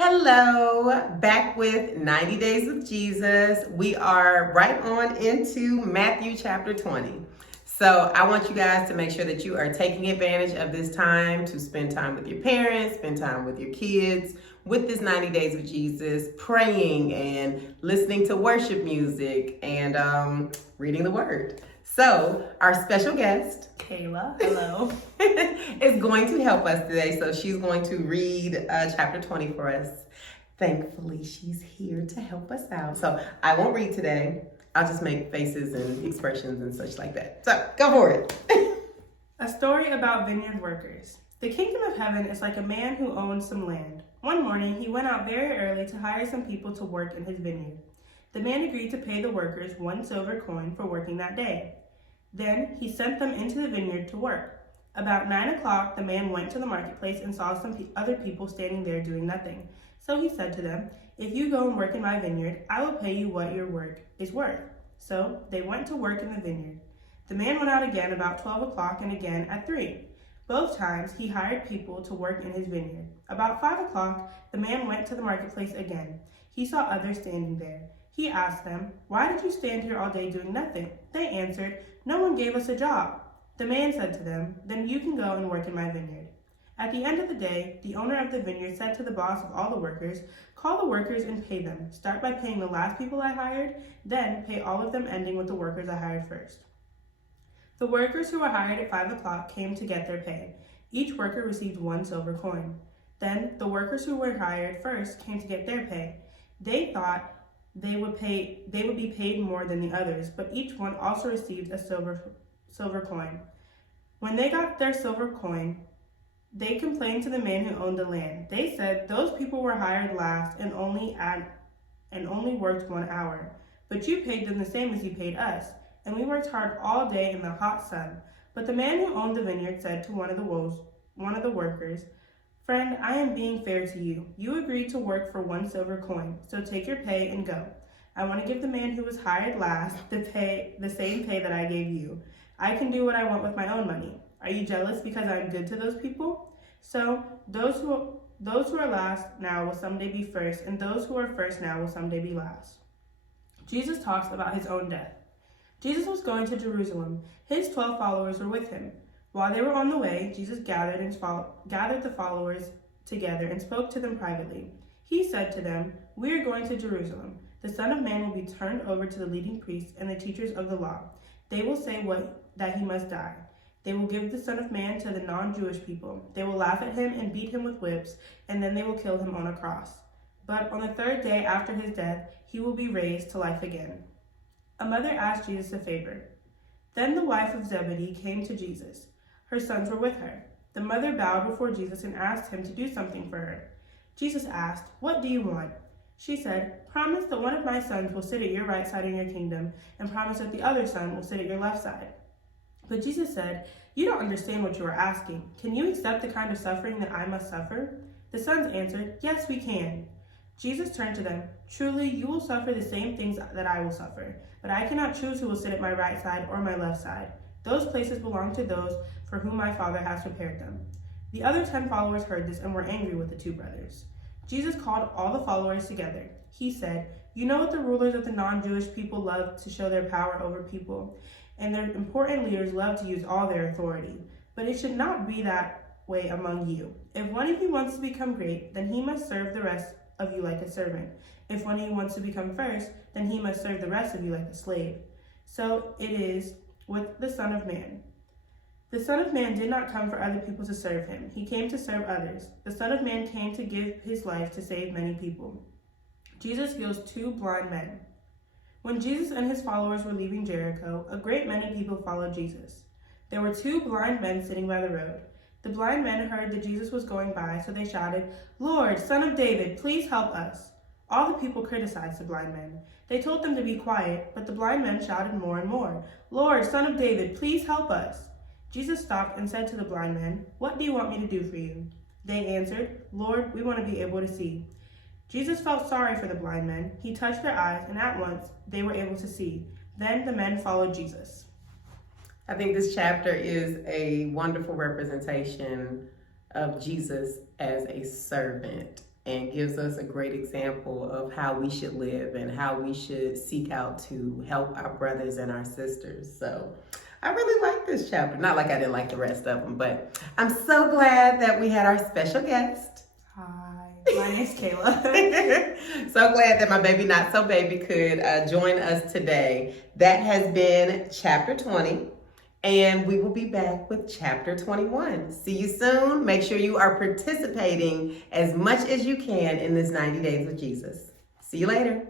Hello, back with 90 Days with Jesus. We are right on into Matthew chapter 20. So I want you guys to make sure that you are taking advantage of this time to spend time with your parents, spend time with your kids, with this 90 Days with Jesus, praying and listening to worship music and reading the Word. So our special guest, Kayla, hello, is going to help us today. So she's going to read chapter 20 for us. Thankfully, she's here to help us out. So I won't read today. I'll just make faces and expressions and such like that. So go for it. A story about vineyard workers. The kingdom of heaven is like a man who owns some land. One morning, he went out very early to hire some people to work in his vineyard. The man agreed to pay the workers 1 silver coin for working that day. Then he sent them into the vineyard to work. About 9 o'clock, the man went to the marketplace and saw some other people standing there doing nothing. So he said to them, "If you go and work in my vineyard, I will pay you what your work is worth." So they went to work in the vineyard. The man went out again about 12 o'clock and again at 3. Both times he hired people to work in his vineyard. About 5 o'clock, the man went to the marketplace again. He saw others standing there. He asked them, "Why did you stand here all day doing nothing?" They answered, "No one gave us a job." The man said to them, "Then you can go and work in my vineyard." At the end of the day, the owner of the vineyard said to the boss of all the workers, "Call the workers and pay them. Start by paying the last people I hired, then pay all of them, ending with the workers I hired first." The workers who were hired at 5 o'clock came to get their pay. Each worker received 1 silver coin. Then the workers who were hired first came to get their pay. They thought they would be paid more than the others, but each one also received a silver coin. When they got their silver coin, they complained to the man who owned the land. They said, "Those people were hired last and only worked 1 hour. But you paid them the same as you paid us, and we worked hard all day in the hot sun." But the man who owned the vineyard said to one of the workers, "Friend, I am being fair to you. You agreed to work for 1 silver coin, so take your pay and go. I want to give the man who was hired last the same pay that I gave you. I can do what I want with my own money. Are you jealous because I am good to those people? So those who are last now will someday be first, and those who are first now will someday be last." Jesus talks about his own death. Jesus was going to Jerusalem. His 12 followers were with him. While they were on the way, Jesus gathered the followers together and spoke to them privately. He said to them, "We are going to Jerusalem. The Son of Man will be turned over to the leading priests and the teachers of the law. They will say that he must die. They will give the Son of Man to the non-Jewish people. They will laugh at him and beat him with whips, and then they will kill him on a cross. But on the 3rd day after his death, he will be raised to life again." A mother asked Jesus a favor. Then the wife of Zebedee came to Jesus. Her sons were with her. The mother bowed before Jesus and asked him to do something for her. Jesus asked, "What do you want?" She said, "Promise that one of my sons will sit at your right side in your kingdom, and promise that the other son will sit at your left side." But Jesus said, "You don't understand what you are asking. Can you accept the kind of suffering that I must suffer?" The sons answered, "Yes, we can." Jesus turned to them, "Truly, you will suffer the same things that I will suffer, but I cannot choose who will sit at my right side or my left side. Those places belong to those for whom my Father has prepared them." The other 10 followers heard this and were angry with the 2 brothers. Jesus called all the followers together. He said, "You know what the rulers of the non-Jewish people love to show their power over people, and their important leaders love to use all their authority. But it should not be that way among you. If one of you wants to become great, then he must serve the rest of you like a servant. If one of you wants to become first, then he must serve the rest of you like a slave. So it is with the Son of Man. The Son of Man did not come for other people to serve him. He came to serve others. The Son of Man came to give his life to save many people." Jesus heals 2 blind men. When Jesus and his followers were leaving Jericho, a great many people followed Jesus. There were 2 blind men sitting by the road. The blind men heard that Jesus was going by, so they shouted, "Lord, Son of David, please help us." All the people criticized the blind men. They told them to be quiet, but the blind men shouted more and more, "Lord, Son of David, please help us." Jesus stopped and said to the blind men, "What do you want me to do for you?" They answered, "Lord, we want to be able to see." Jesus felt sorry for the blind men. He touched their eyes, and at once they were able to see. Then the men followed Jesus. I think this chapter is a wonderful representation of Jesus as a servant. and gives us a great example of how we should live and how we should seek out to help our brothers and our sisters. So I really like this chapter. Not like I didn't like the rest of them, but I'm so glad that we had our special guest. Hi, my name's Kayla. So glad that my baby not so baby could join us today. That has been chapter 20. And we will be back with chapter 21. See you soon. Make sure you are participating as much as you can in this 90 Days with Jesus. See you later.